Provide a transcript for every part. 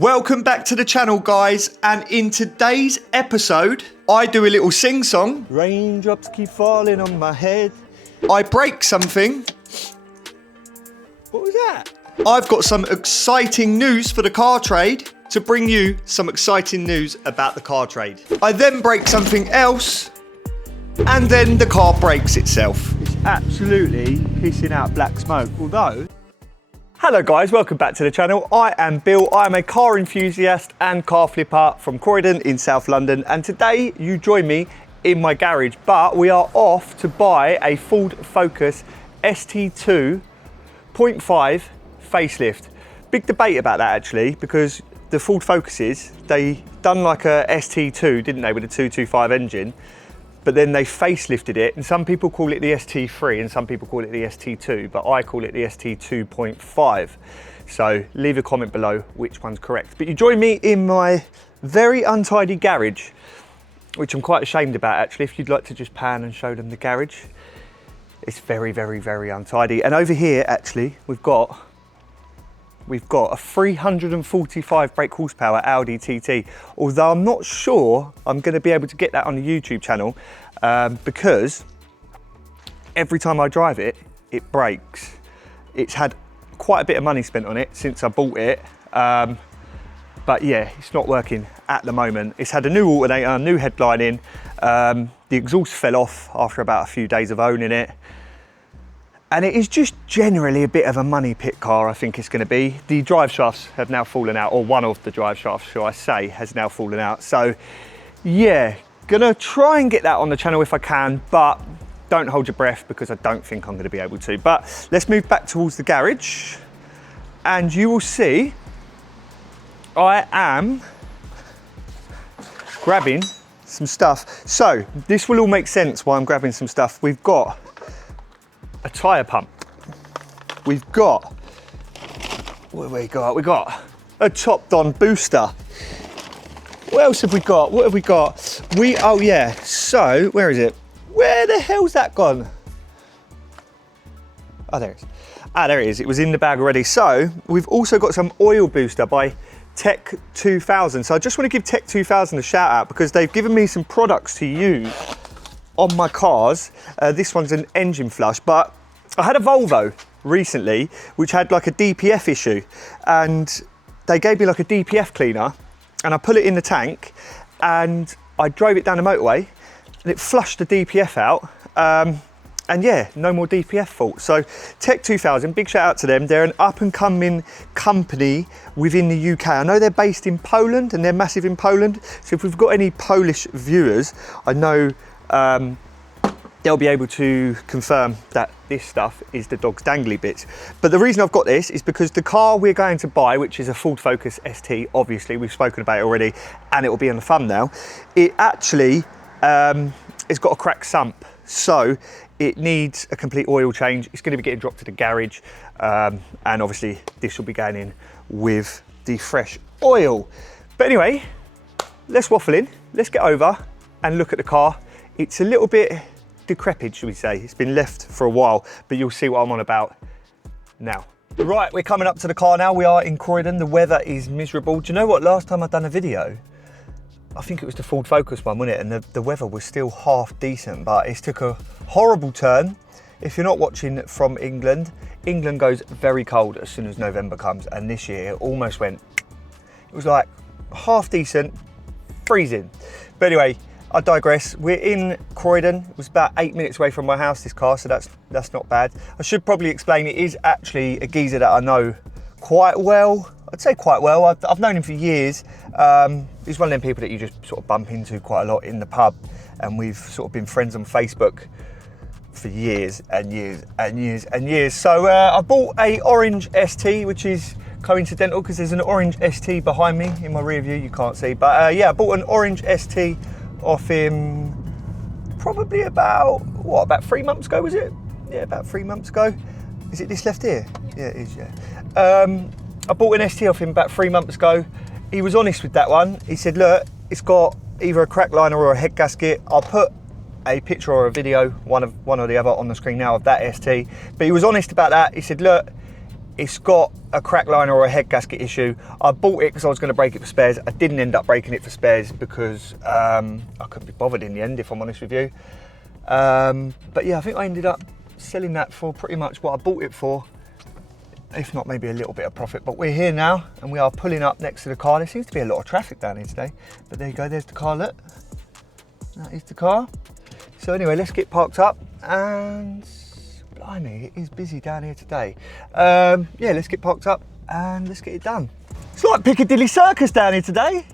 Welcome back to the channel, guys, and in today's episode I do a little sing-song. Raindrops keep falling on my head. I break something. What was that? I've got some exciting news for the car trade to bring you some exciting news about the car trade. I then break something else, and then the car breaks itself. It's absolutely pissing out black smoke, although... Hello guys, welcome back to the channel. I am Bill. I am a car enthusiast and car flipper from Croydon in South London, and today you join me in my garage, but we are off to buy a Ford Focus ST-2 0.5 facelift. Big debate about that actually, because the Ford Focuses, they done like a ST2, didn't they, with a 225 engine, but then they facelifted it, and some people call it the ST3 and some people call it the ST2, but I call it the ST2.5. So leave a comment below which one's correct. But you join me in my very untidy garage, which I'm quite ashamed about actually. If you'd like to just pan and show them the garage, it's very, very, very untidy. And over here actually, we've got a 345 brake horsepower Audi TT, although I'm not sure I'm going to be able to get that on the YouTube channel because every time I drive it, it brakes. It's had quite a bit of money spent on it since I bought it, but yeah, it's not working at the moment. It's had a new alternator, new headlining, the exhaust fell off after about a few days of owning it. And it is just generally a bit of a money pit car, I think it's going to be. The drive shafts have now fallen out, or one of the drive shafts, shall I say, has now fallen out. So yeah, gonna try and get that on the channel if I can, but don't hold your breath because I don't think I'm going to be able to. But let's move back towards the garage and you will see I am grabbing some stuff. So this will all make sense why I'm grabbing some stuff. We've got a tyre pump. We've got, what have we got? We've got a top-on booster. What else have we got? What have we got? Oh yeah, so, where is it? Where the hell's that gone? Oh, there it is. Ah, there it is. It was in the bag already. So, we've also got some oil booster by Tech 2000. So I just want to give Tech 2000 a shout out because they've given me some products to use on my cars. This one's an engine flush, but I had a Volvo recently which had like a DPF issue, and they gave me like a DPF cleaner, and I put it in the tank and I drove it down the motorway and it flushed the DPF out, and yeah, no more DPF fault. So Tech 2000, big shout out to them. They're an up and coming company within the UK. I know they're based in Poland and they're massive in Poland, so if we've got any Polish viewers, I know they'll be able to confirm that this stuff is the dog's dangly bits. But the reason I've got this is because the car we're going to buy, which is a Ford Focus ST, obviously we've spoken about it already and it will be on the thumbnail, it actually it's got a cracked sump, so it needs a complete oil change. It's going to be getting dropped to the garage, and obviously this will be going in with the fresh oil. But anyway, let's waffle in, let's get over and look at the car. It's a little bit decrepit, should we say. It's been left for a while, but you'll see what I'm on about now. Right, we're coming up to the car now. We are in Croydon. The weather is miserable. Do you know what? Last time I'd done a video, I think it was the Ford Focus one, wasn't it? And the weather was still half decent, but it's took a horrible turn. If you're not watching from England, England goes very cold as soon as November comes, and this year it almost went, it was like half decent, freezing. But anyway, I digress. We're in Croydon. It was about 8 minutes away from my house, this car, so that's not bad. I should probably explain it is actually a geezer that I know quite well. I'd say quite well. I've known him for years. He's one of them people that you just sort of bump into quite a lot in the pub, and we've sort of been friends on Facebook for years and years and years and years. So I bought a orange ST, which is coincidental because there's an orange ST behind me in my rear view. You can't see, but yeah, I bought an orange ST off him probably about 3 months ago, was it? Yeah, about 3 months ago. Is it this left here? Yeah, it is, yeah. I bought an ST off him about 3 months ago. He was honest with that one. He said, look, it's got either a crack liner or a head gasket. I'll put a picture or a video, one or the other, on the screen now of that ST. But he was honest about that. He said, look, It's got a crack liner or a head gasket issue. I bought it because I was going to break it for spares. I didn't end up breaking it for spares because I couldn't be bothered in the end, if I'm honest with you. But yeah, I think I ended up selling that for pretty much what I bought it for, if not maybe a little bit of profit. But we're here now and we are pulling up next to the car. There seems to be a lot of traffic down here today, but there you go, there's the car, look. That is the car. So anyway, let's get parked up and blimey, it is busy down here today. Yeah, let's get parked up and let's get it done. It's like Piccadilly Circus down here today.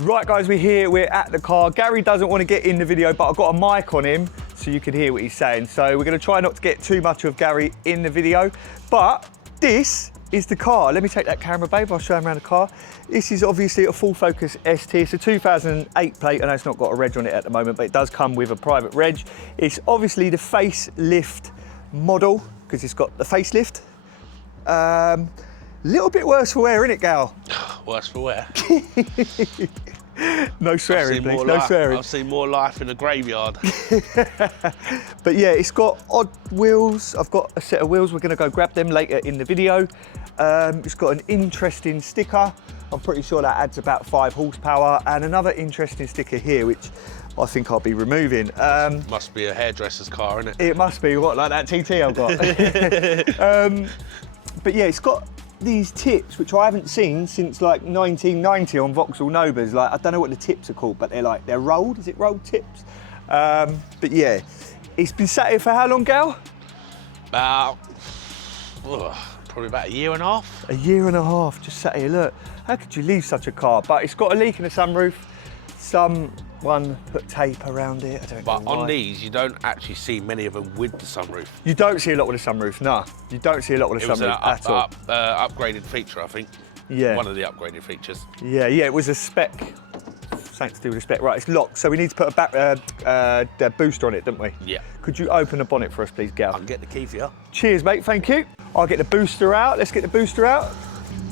Right guys, we're here, we're at the car. Gary doesn't want to get in the video, but I've got a mic on him so you can hear what he's saying. So we're going to try not to get too much of Gary in the video, but this is the car. Let me take that camera, babe, I'll show him around the car. This is obviously a full focus ST. It's a 2008 plate. I know it's not got a reg on it at the moment, but it does come with a private reg. It's obviously the facelift model because it's got the facelift. Little bit worse for wear, innit, Gal? Worse for wear. No swearing, please. No swearing. I've seen more life in the graveyard. But yeah, it's got odd wheels. I've got a set of wheels. We're going to go grab them later in the video. It's got an interesting sticker. I'm pretty sure that adds about 5 horsepower, and another interesting sticker here, which I think I'll be removing. Must be a hairdresser's car, innit? It must be, what, like that TT I've got. But yeah, it's got these tips, which I haven't seen since like 1990 on Vauxhall Nobas. Like, I don't know what the tips are called, but they're rolled. Is it rolled tips? But yeah, it's been sat here for how long, Gal? About, probably about a year and a half. A year and a half, just sat here. Look, how could you leave such a car? But it's got a leak in the sunroof. Someone put tape around it. I don't know why. On these, you don't actually see many of them with the sunroof. You don't see a lot with the sunroof, no. You don't see a lot with the sunroof at all. Upgraded feature, I think. Yeah. One of the upgraded features. Yeah, it was a spec. Something to do with the spec. Right, it's locked, so we need to put a booster on it, don't we? Yeah. Could you open the bonnet for us, please, Gal? I can get the key for you. Cheers, mate, thank you. I'll get the booster out. Let's get the booster out.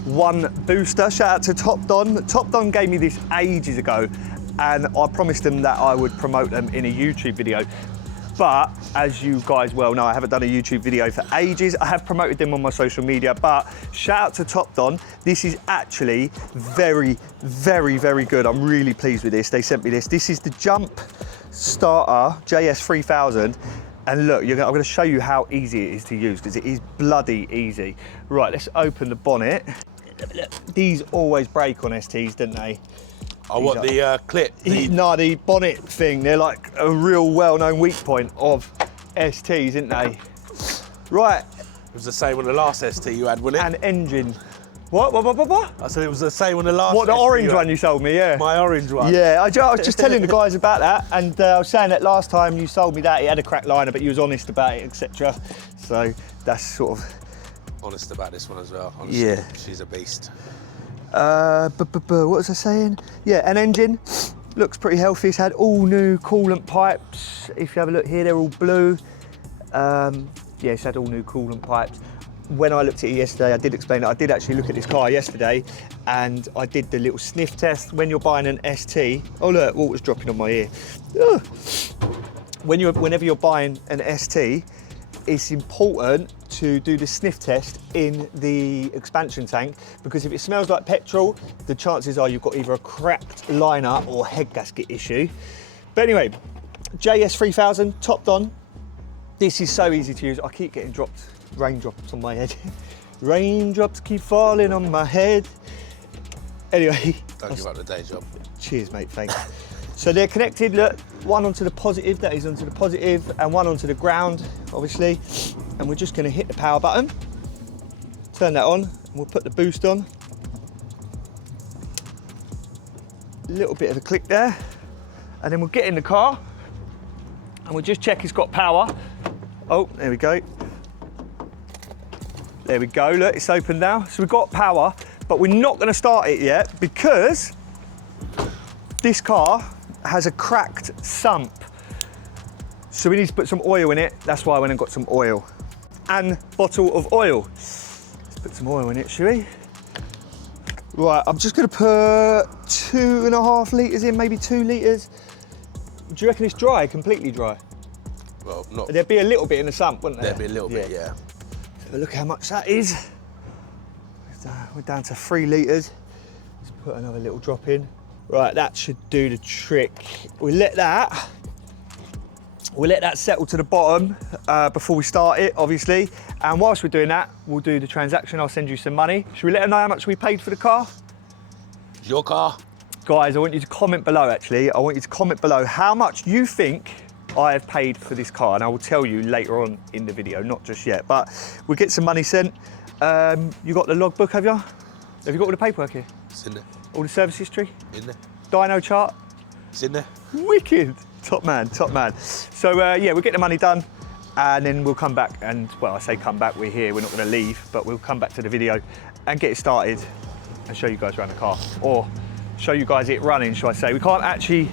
One booster. Shout out to Top Don. Top Don gave me this ages ago, and I promised them that I would promote them in a YouTube video. But as you guys well know, I haven't done a YouTube video for ages. I have promoted them on my social media, but shout out to Top Don. This is actually very, very, very good. I'm really pleased with this. They sent me this. This is the Jump Starter JS3000. And look, I'm going to show you how easy it is to use, because it is bloody easy. Right, let's open the bonnet. These always break on STs, don't they? Oh, what, the clip? No, the bonnet thing. They're like a real well-known weak point of STs, isn't they? Right. It was the same on the last ST you had, wasn't it? And engine. What? I said it was the same on the last What, the ST orange one you sold me, yeah? My orange one. Yeah, I was just telling the guys about that, and I was saying that last time you sold me that, it had a cracked liner, but you was honest about it, etc. So that's sort of... Honest about this one as well. Honestly, yeah. She's a beast. What was I saying? Yeah, an engine. Looks pretty healthy. It's had all new coolant pipes. If you have a look here, they're all blue. Yeah, it's had all new coolant pipes. When I looked at it yesterday, I did explain that I did actually look at this car yesterday, and I did the little sniff test. When you're buying an ST, oh look, water's dropping on my ear. Ugh. Whenever you're buying an ST, it's important to do the sniff test in the expansion tank, because if it smells like petrol, the chances are you've got either a cracked liner or head gasket issue. But anyway, JS3000, Top Don. This is so easy to use. I keep getting raindrops on my head. Raindrops keep falling on my head. Anyway. Don't give up the day job. Cheers, mate, thanks. So they're connected, look, one onto the positive, that is onto the positive, and one onto the ground, obviously. And we're just gonna hit the power button, turn that on, and we'll put the boost on. A little bit of a click there, and then we'll get in the car, and we'll just check it's got power. Oh, there we go. There we go, look, it's open now. So we've got power, but we're not gonna start it yet because this car has a cracked sump. So we need to put some oil in it. That's why I went and got some oil. And bottle of oil. Let's put some oil in it, shall we? Right, I'm just gonna put 2.5 litres in, maybe 2 litres. Do you reckon it's dry, completely dry? Well, not. There'd be a little bit in the sump, wouldn't there? There'd be a little bit, yeah. But look how much that is. We're down to 3 litres. Let's put another little drop in. Right, that should do the trick. We'll let that settle to the bottom before we start it, obviously. And whilst we're doing that, we'll do the transaction. I'll send you some money. Should we let them know how much we paid for the car? Your car? Guys, I want you to comment below, actually. I want you to comment below how much you think I have paid for this car, and I will tell you later on in the video, not just yet. But we'll get some money sent. You got the logbook, have you? Have you got all the paperwork here? It's in there. All the service history? In there. Dyno chart? It's in there. Wicked. Top man, top man. So yeah, we'll get the money done and then we'll come back and, well, I say come back, we're here, we're not gonna leave, but we'll come back to the video and get it started and show you guys around the car. Or show you guys it running, shall I say. We can't actually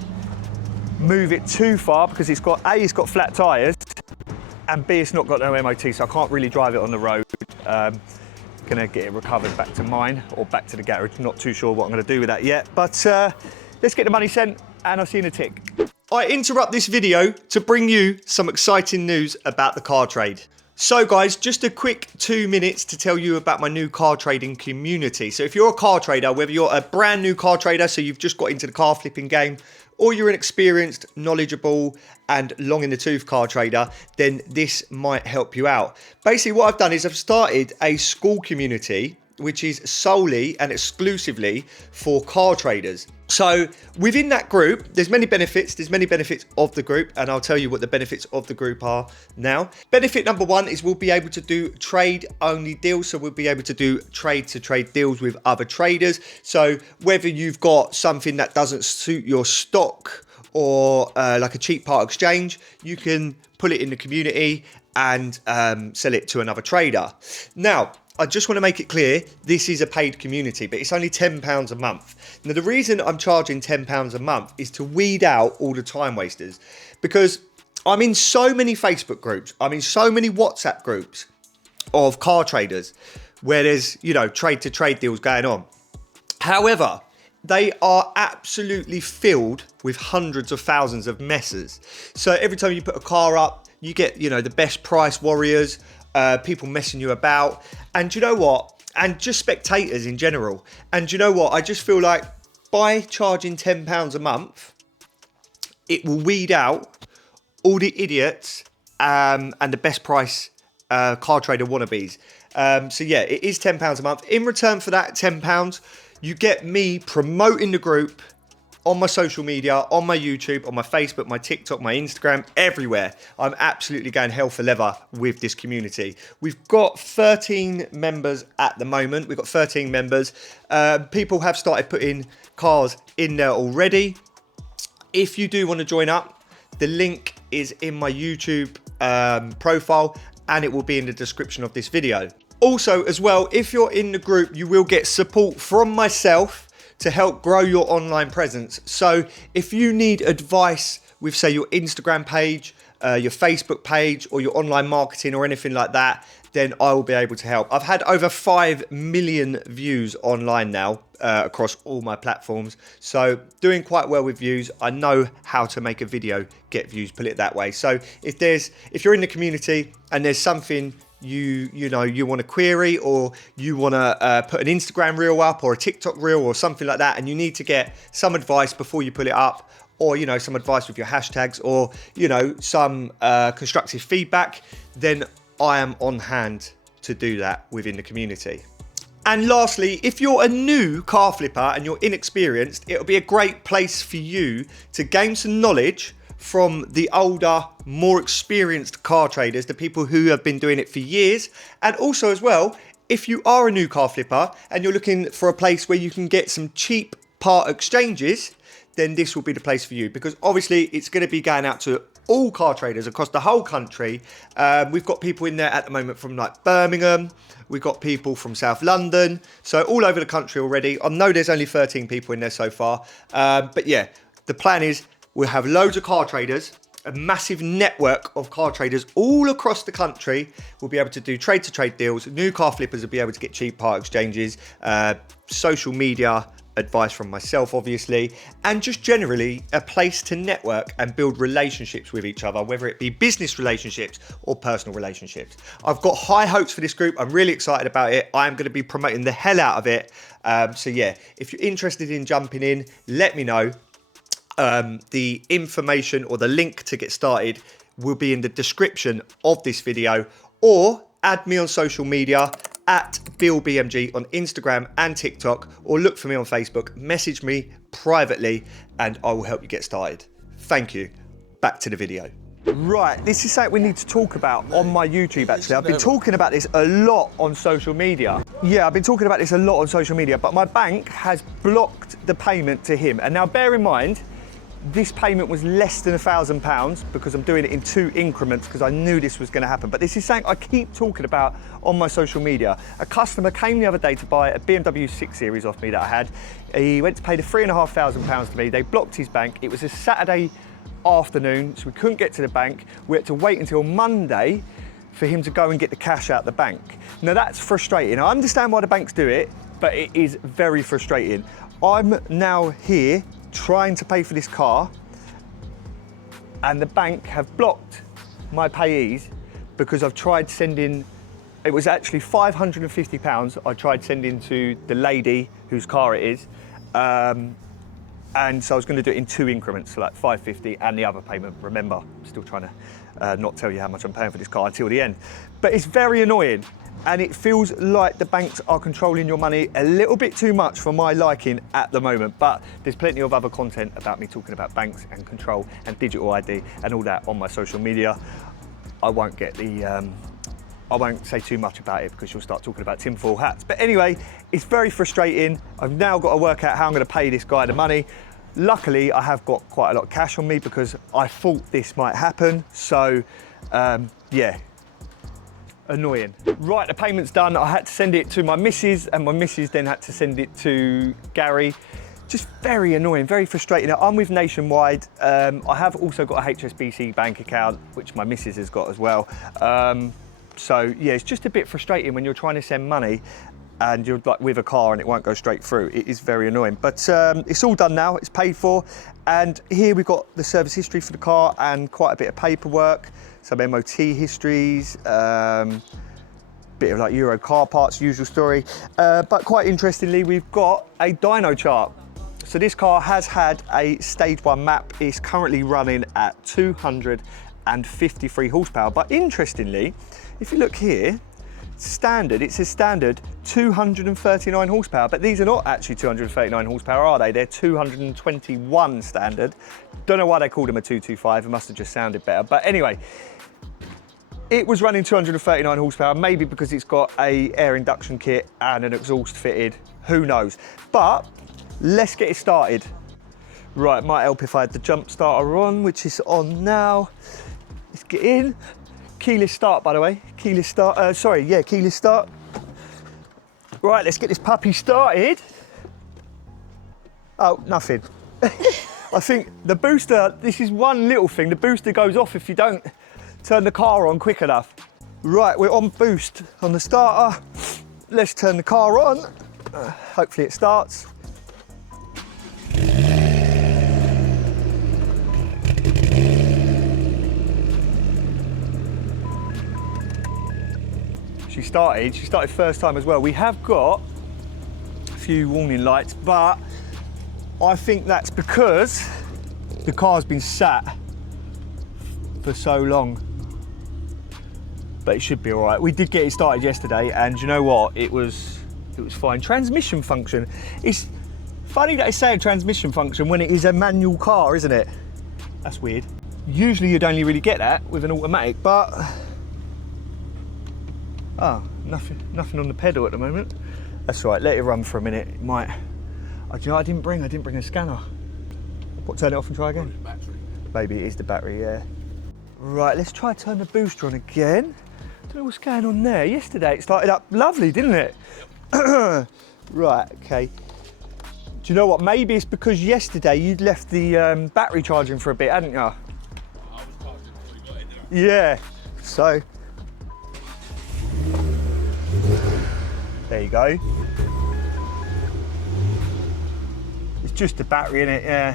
move it too far because it's got, A, it's got flat tyres, and B, it's not got no MOT, so I can't really drive it on the road. Gonna get it recovered back to mine or back to the garage. Not too sure what I'm gonna do with that yet, but let's get the money sent and I'll see you in a tick. I interrupt this video to bring you some exciting news about the car trade. So guys, just a quick 2 minutes to tell you about my new car trading community. So if you're a car trader, whether you're a brand new car trader, so you've just got into the car flipping game, or you're an experienced, knowledgeable, and long in the tooth car trader, then this might help you out. Basically what I've done is I've started a school community which is solely and exclusively for car traders. So within that group, there's many benefits. There's many benefits of the group, and I'll tell you what the benefits of the group are now. Benefit number one is we'll be able to do trade-only deals. So we'll be able to do trade-to-trade deals with other traders. So whether you've got something that doesn't suit your stock or like a cheap part exchange, you can put it in the community and sell it to another trader. Now, I just want to make it clear, this is a paid community, but it's only £10 a month. Now, the reason I'm charging £10 a month is to weed out all the time wasters, because I'm in so many Facebook groups, I'm in so many WhatsApp groups of car traders where there's, you know, trade-to-trade deals going on. However, they are absolutely filled with hundreds of thousands of messes. So every time you put a car up, you get, you know, the best price warriors, people messing you about, and you know what, and just spectators in general. And you know what, I just feel like by charging £10 a month, it will weed out all the idiots and the best price car trader wannabes. So yeah, it is £10 a month. In return for that £10, you get me promoting the group on my social media, on my YouTube, on my Facebook, my TikTok, my Instagram, everywhere. I'm absolutely going hell for leather with this community. We've got 13 members at the moment. We've got 13 members. People have started putting cars in there already. If you do want to join up, the link is in my YouTube profile, and it will be in the description of this video. Also, as well, if you're in the group, you will get support from myself to help grow your online presence. So if you need advice with, say, your Instagram page, your Facebook page, or your online marketing or anything like that, then I will be able to help. I've had over 5 million views online now across all my platforms. So doing quite well with views. I know how to make a video get views, put it that way. So if you're in the community and there's something you know you want to query, or you want to put an Instagram reel up or a TikTok reel or something like that, and you need to get some advice before you put it up, or you know, some advice with your hashtags, or you know, some constructive feedback, then I am on hand to do that within the community. And lastly, if you're a new car flipper and you're inexperienced, it'll be a great place for you to gain some knowledge from the older, more experienced car traders, the people who have been doing it for years. And also as well, if you are a new car flipper and you're looking for a place where you can get some cheap part exchanges, then this will be the place for you, because obviously it's going to be going out to all car traders across the whole country. We've got people in there at the moment from like Birmingham, we've got people from South London, so all over the country already. I know there's only 13 people in there so far, but yeah, the plan is we'll have loads of car traders, a massive network of car traders all across the country. We'll be able to do trade-to-trade deals. New car flippers will be able to get cheap part exchanges, social media advice from myself, obviously, and just generally a place to network and build relationships with each other, whether it be business relationships or personal relationships. I've got high hopes for this group. I'm really excited about it. I'm going to be promoting the hell out of it. So yeah, if you're interested in jumping in, let me know. The information or the link to get started will be in the description of this video, or add me on social media at BillBMG on Instagram and TikTok, or look for me on Facebook, message me privately, and I will help you get started. Thank you. Back to the video. Right, this is something we need to talk about on my YouTube, actually. I've been talking about this a lot on social media. Yeah, I've been talking about this a lot on social media, but my bank has blocked the payment to him. And now bear in mind, this payment was less than £1,000 because I'm doing it in 2 increments because I knew this was going to happen. But this is something I keep talking about on my social media. A customer came the other day to buy a BMW 6 Series off me that I had. He went to pay the £3,500 to me. They blocked his bank. It was a Saturday afternoon, so we couldn't get to the bank. We had to wait until Monday for him to go and get the cash out the bank. Now that's frustrating. I understand why the banks do it, but it is very frustrating. I'm now here trying to pay for this car, and the bank have blocked my payees because I've tried sending, it was actually £550 I tried sending to the lady whose car it is, and so I was going to do it in 2 increments, so like £550 and the other payment. Remember, I'm still trying to not tell you how much I'm paying for this car until the end. But it's very annoying, and it feels like the banks are controlling your money a little bit too much for my liking at the moment. But there's plenty of other content about me talking about banks and control and digital ID and all that on my social media. I won't get the, I won't say too much about it because you'll start talking about tinfoil hats. But anyway, it's very frustrating. I've now got to work out how I'm going to pay this guy the money. Luckily, I have got quite a lot of cash on me because I thought this might happen. So, yeah. Annoying. Right, the payment's done. I had to send it to my missus, and my missus then had to send it to Gary. Just very annoying, very frustrating. Now, I'm with Nationwide. I have also got a HSBC bank account, which my missus has got as well. So yeah, it's just a bit frustrating when you're trying to send money and you're like with a car and it won't go straight through. It is very annoying, but it's all done now. It's paid for. And here we've got the service history for the car and quite a bit of paperwork. Some MOT histories, bit of like Euro car parts, usual story. But quite interestingly, we've got a dyno chart. So this car has had a stage 1 map. It's currently running at 253 horsepower. But interestingly, if you look here, standard, it says standard 239 horsepower, but these are not actually 239 horsepower, are they? They're 221 standard. Don't know why they called them a 225, it must have just sounded better. But anyway, it was running 239 horsepower, maybe because it's got a air induction kit and an exhaust fitted, who knows. But let's get it started. Right, might help if I had the jump starter on, which is on now. Let's get in. Keyless start, by the way. Keyless start, keyless start. Right, let's get this puppy started. Oh, nothing. I think the booster, this is one little thing, the booster goes off if you don't turn the car on quick enough. Right, we're on boost on the starter. Let's turn the car on. Hopefully it starts. She started first time as well. We have got a few warning lights, but I think that's because the car's been sat for so long. But it should be all right. We did get it started yesterday, and you know what? It was fine. Transmission function. It's funny that it's saying transmission function when it is a manual car, isn't it? That's weird. Usually you'd only really get that with an automatic, but oh, nothing on the pedal at the moment. That's right, let it run for a minute. It might. Oh, do you know what I didn't bring? I didn't bring a scanner. What, turn it off and try again? Battery. Maybe it is the battery, yeah. Right, let's try turn the booster on again. Don't know what's going on there. Yesterday it started up lovely, didn't it? Right, okay. Do you know what? Maybe it's because yesterday you'd left the battery charging for a bit, hadn't you? I was charging before you got in there. Yeah, so. There you go. just a battery in it, yeah.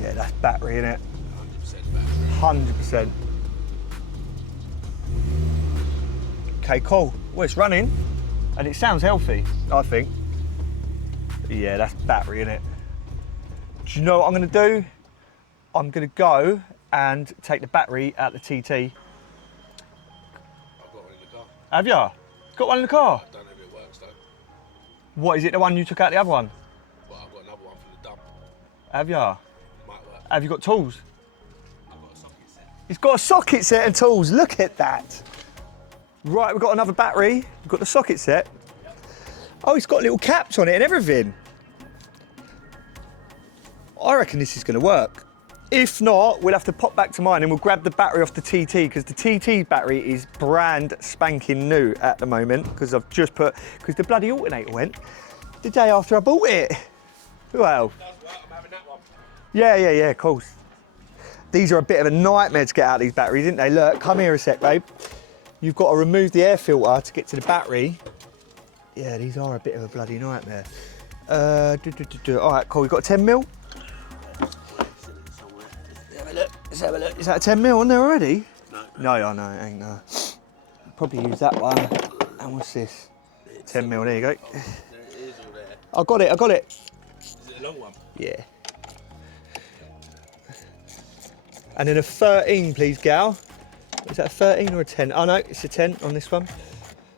Yeah, that's battery in it. 100% battery. 100%. Okay, cool. Well, it's running and it sounds healthy, I think. Yeah, that's battery in it. Do you know what I'm going to do? I'm going to go and take the battery out the TT. I've got one in the car. Have you? Got one in the car? I don't know if it works though. What, is it the one you took out the other one? But I've got another one from the dump. Have you? Might work. Have you got tools? I've got a socket set. He's got a socket set and tools, look at that. Right, we've got another battery, we've got the socket set. Oh, it's got little caps on it and everything. I reckon this is going to work. If not, we'll have to pop back to mine and we'll grab the battery off the TT, because the TT battery is brand spanking new at the moment, because I've just put, because the bloody alternator went the day after I bought it. Well, Does work, I'm having that one. yeah, of course. These are a bit of a nightmare to get out of these batteries, isn't they? Look, come here a sec, babe. You've got to remove the air filter to get to the battery. Yeah, these are a bit of a bloody nightmare. All right, cool. We've got a 10 mil. Let's have a look. Is that a 10 mil on there already? No. No, it ain't. No. Probably use that one. And what's this? 10 mil. There you go. There it is all there. I got it. Is it a long one? Yeah. And then a 13, please, gal. Is that a 13 or a 10? Oh no, it's a 10 on this one.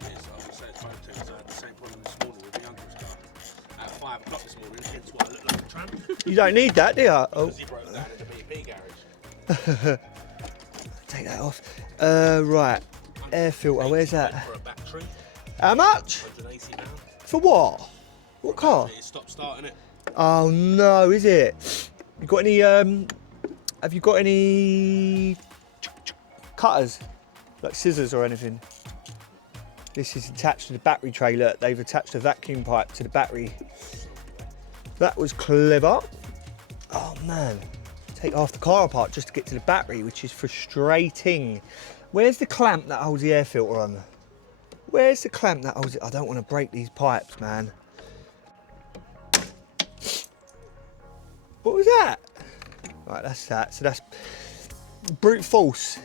Yes, I would say it's 5 because I had the same problem this morning with the uncle's car. At 5 o'clock this morning, hence why I look like a tramp. You don't need that, do you? Oh. Because he broke down in the BP garage. Take that off. Right. Air filter, where's that? For a battery, How much? £180. For what? What car? It stopped starting it. Oh no, is it? You got any, have you got any cutters? Like scissors or anything? This is attached to the battery tray. Look, they've attached a vacuum pipe to the battery. That was clever. Oh man. Take half the car apart just to get to the battery, which is frustrating. Where's the clamp that holds the air filter on? Where's the clamp that holds it? I don't want to break these pipes, man. What was that? Right, that's that. So that's brute force.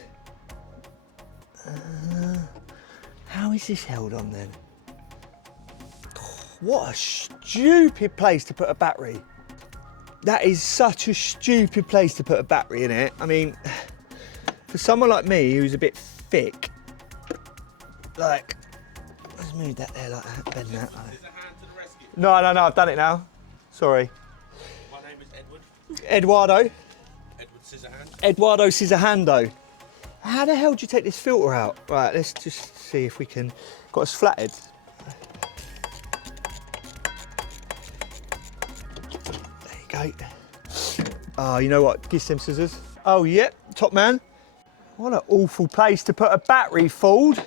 How is this held on then? What a stupid place to put a battery. That is such a stupid place to put a battery in it. I mean, for someone like me who's a bit thick, like, let's move that there like that, bend that. Is a hand to the rescue. No, I've done it now. Sorry. My name is Edward. Eduardo Scissorhand. Eduardo Scissorhando. How the hell do you take this filter out? Right, let's just see if we can. Got us flatted. There you go. Oh, you know what? Give us them scissors. Oh, yep, top man. What an awful place to put a battery, Ford.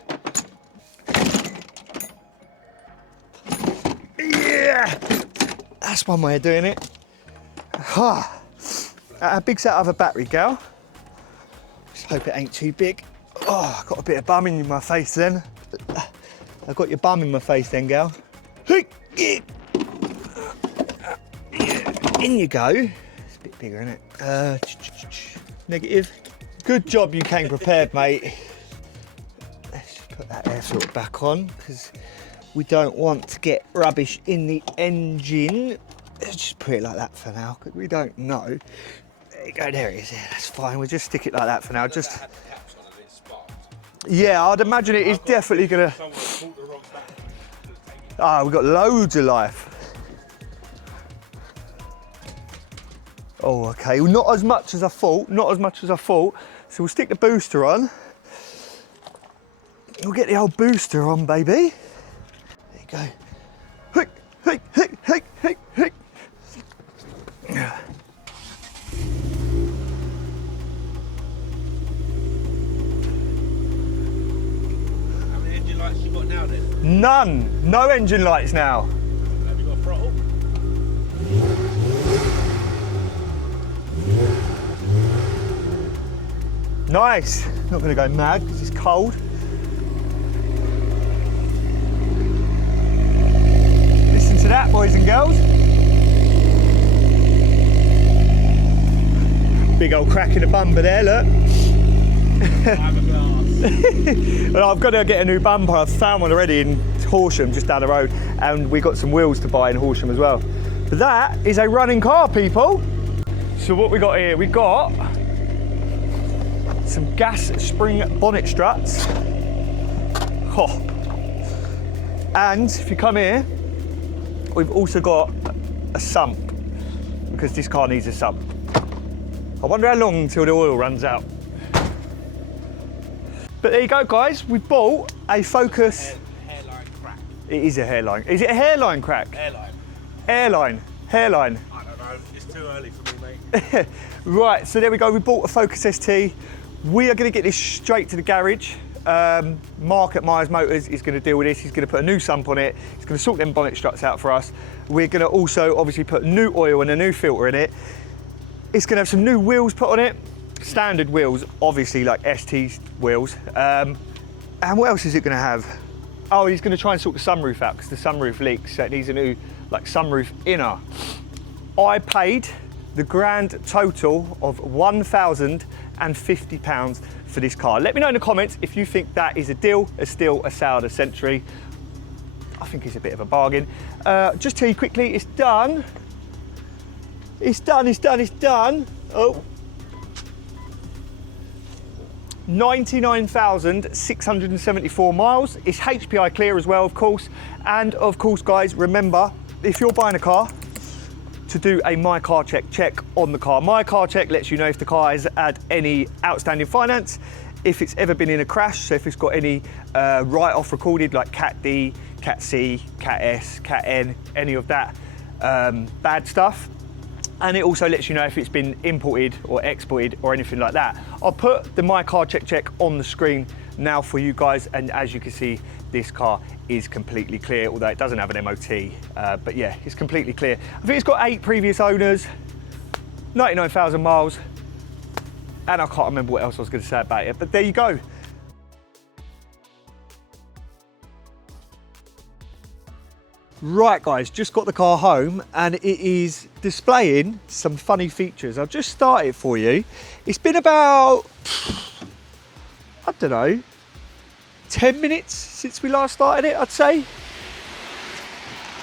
Yeah, that's one way of doing it. How big's that other battery, gal? Just hope it ain't too big. Oh, I got a bit of bum in my face then. I got your bum in my face then, gal. In you go. It's a bit bigger, isn't it? Negative. Good job you came prepared, mate. Let's just put that air filter back on, because we don't want to get rubbish in the engine. Let's just put it like that for now, because we don't know. There you go, there it is. Yeah, that's fine. We'll just stick it like that for now. Just. Had the caps on and it sparked. Yeah, I'd imagine it is definitely gonna. Someone pulled the wrong battery. Ah, we've got loads of life. Oh, okay. Well, not as much as I thought. So we'll stick the booster on. We'll get the old booster on, baby. There you go. Hey, hey, hey, hey, hey, hey. How many engine lights you got now then? None. No engine lights now. Have you got a throttle? Nice. Not going to go mad because it's cold. girls. Big old crack in the bumper there, look. Well, I've got to get a new bumper. I've found one already in Horsham, just down the road, and we got some wheels to buy in Horsham as well. But that is a running car, people. So what we got here? We got some gas spring bonnet struts. Oh. And if you come here, we've also got a sump, because this car needs a sump. I wonder how long until the oil runs out. But there you go, guys. We bought a Focus. Hairline crack. It is a hairline. Is it a hairline crack? Hairline. Hairline. Hairline. I don't know. It's too early for me, mate. Right, so there we go. We bought a Focus ST. We are going to get this straight to the garage. Mark at Myers Motors is going to deal with this. He's going to put a new sump on it. He's going to sort them bonnet struts out for us. We're going to also obviously put new oil and a new filter in it. It's going to have some new wheels put on it. Standard wheels, obviously, like ST wheels. And what else is it going to have? Oh, he's going to try and sort the sunroof out because the sunroof leaks, so it needs a new like sunroof inner. I paid the grand total of £1,050 for this car. Let me know in the comments if you think that is a deal, a steal, a sale, a century. I think it's a bit of a bargain. Just tell you quickly, it's done. It's done, it's done, it's done. Oh. 99,674 miles. It's HPI clear as well, of course. And of course, guys, remember, if you're buying a car, to do a My Car check on the car. My Car Check lets you know if the car has had any outstanding finance, if it's ever been in a crash, so if it's got any write-off recorded, like Cat D, Cat C, Cat S, Cat N, any of that bad stuff. And it also lets you know if it's been imported or exported or anything like that. I'll put the My Car check on the screen now for you guys, and as you can see, this car is completely clear, although it doesn't have an MOT, but yeah, it's completely clear. I think it's got 8 previous owners, 99,000 miles, and I can't remember what else I was going to say about it, but there you go. Right guys, just got the car home and it is displaying some funny features. I'll just start it for you. It's been about, I don't know, 10 minutes since we last started it, I'd say.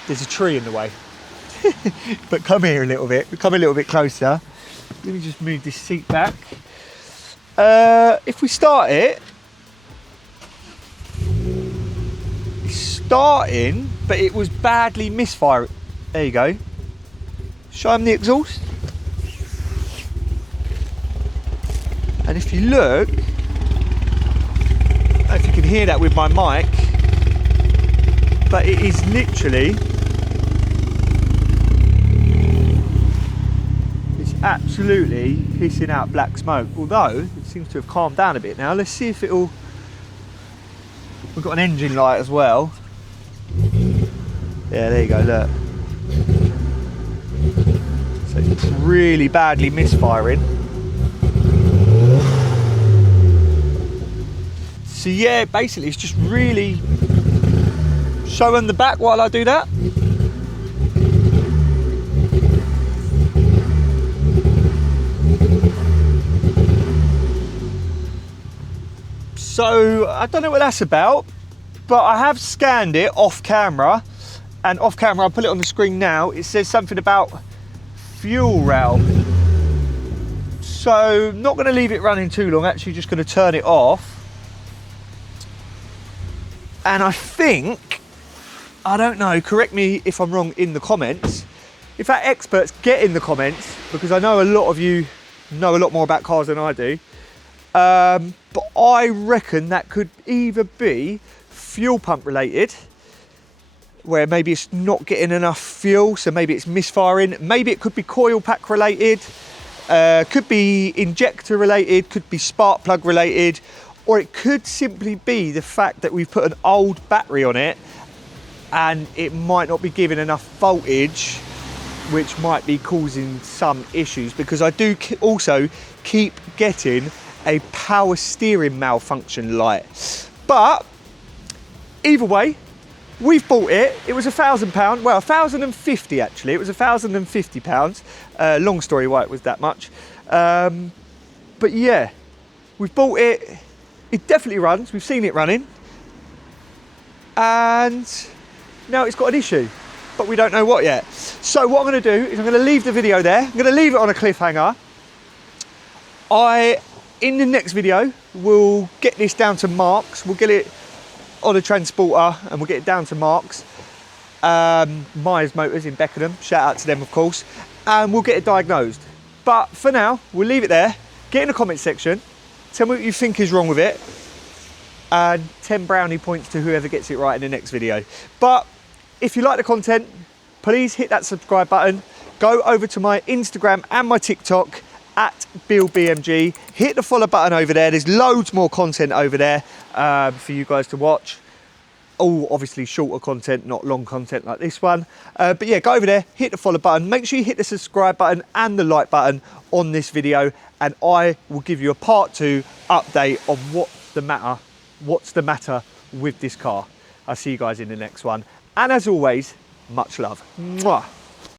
There's a tree in the way. But come here a little bit, come a little bit closer. Let me just move this seat back. If we start it, it's starting, but it was badly misfiring. There you go. Show them the exhaust. And if you look, I don't know if you can hear that with my mic, but it is literally, it's absolutely hissing out black smoke. Although it seems to have calmed down a bit now. Let's see if it'll, we've got an engine light as well. Yeah, there you go, look. So it's really badly misfiring. So yeah, basically it's just really showing the back while I do that. So I don't know what that's about, but I have scanned it off camera. And off camera, I'll put it on the screen now, it says something about fuel rail. So not going to leave it running too long, actually just going to turn it off. And I think, I don't know, correct me if I'm wrong in the comments. In fact, experts, get in the comments, because I know a lot of you know a lot more about cars than I do. But I reckon that could either be fuel pump related, where maybe it's not getting enough fuel, so maybe it's misfiring. Maybe it could be coil pack related, could be injector related, could be spark plug related, or it could simply be the fact that we've put an old battery on it and it might not be giving enough voltage, which might be causing some issues, because I do also keep getting a power steering malfunction light. But either way, we've bought it. It was £1,000, well, 1,050 actually. It was £1,050. Long story why it was that much. But yeah, we've bought it. It definitely runs. We've seen it running. And now it's got an issue, but we don't know what yet. So what I'm going to do is I'm going to leave the video there. I'm going to leave it on a cliffhanger. In the next video, we'll get this down to Marks. We'll get it on a transporter and we'll get it down to Marks. Myers Motors in Beckenham. Shout out to them, of course. And we'll get it diagnosed. But for now, we'll leave it there. Get in the comment section. Tell me what you think is wrong with it. And 10 brownie points to whoever gets it right in the next video. But if you like the content, please hit that subscribe button. Go over to my Instagram and my TikTok at billdbmg. Hit the follow button over there. There's loads more content over there for you guys to watch. All obviously shorter content, not long content like this one. But yeah, go over there, hit the follow button. Make sure you hit the subscribe button and the like button on this video. And I will give you a part 2 update on what's the matter with this car. I'll see you guys in the next one. And as always, much love. Mwah.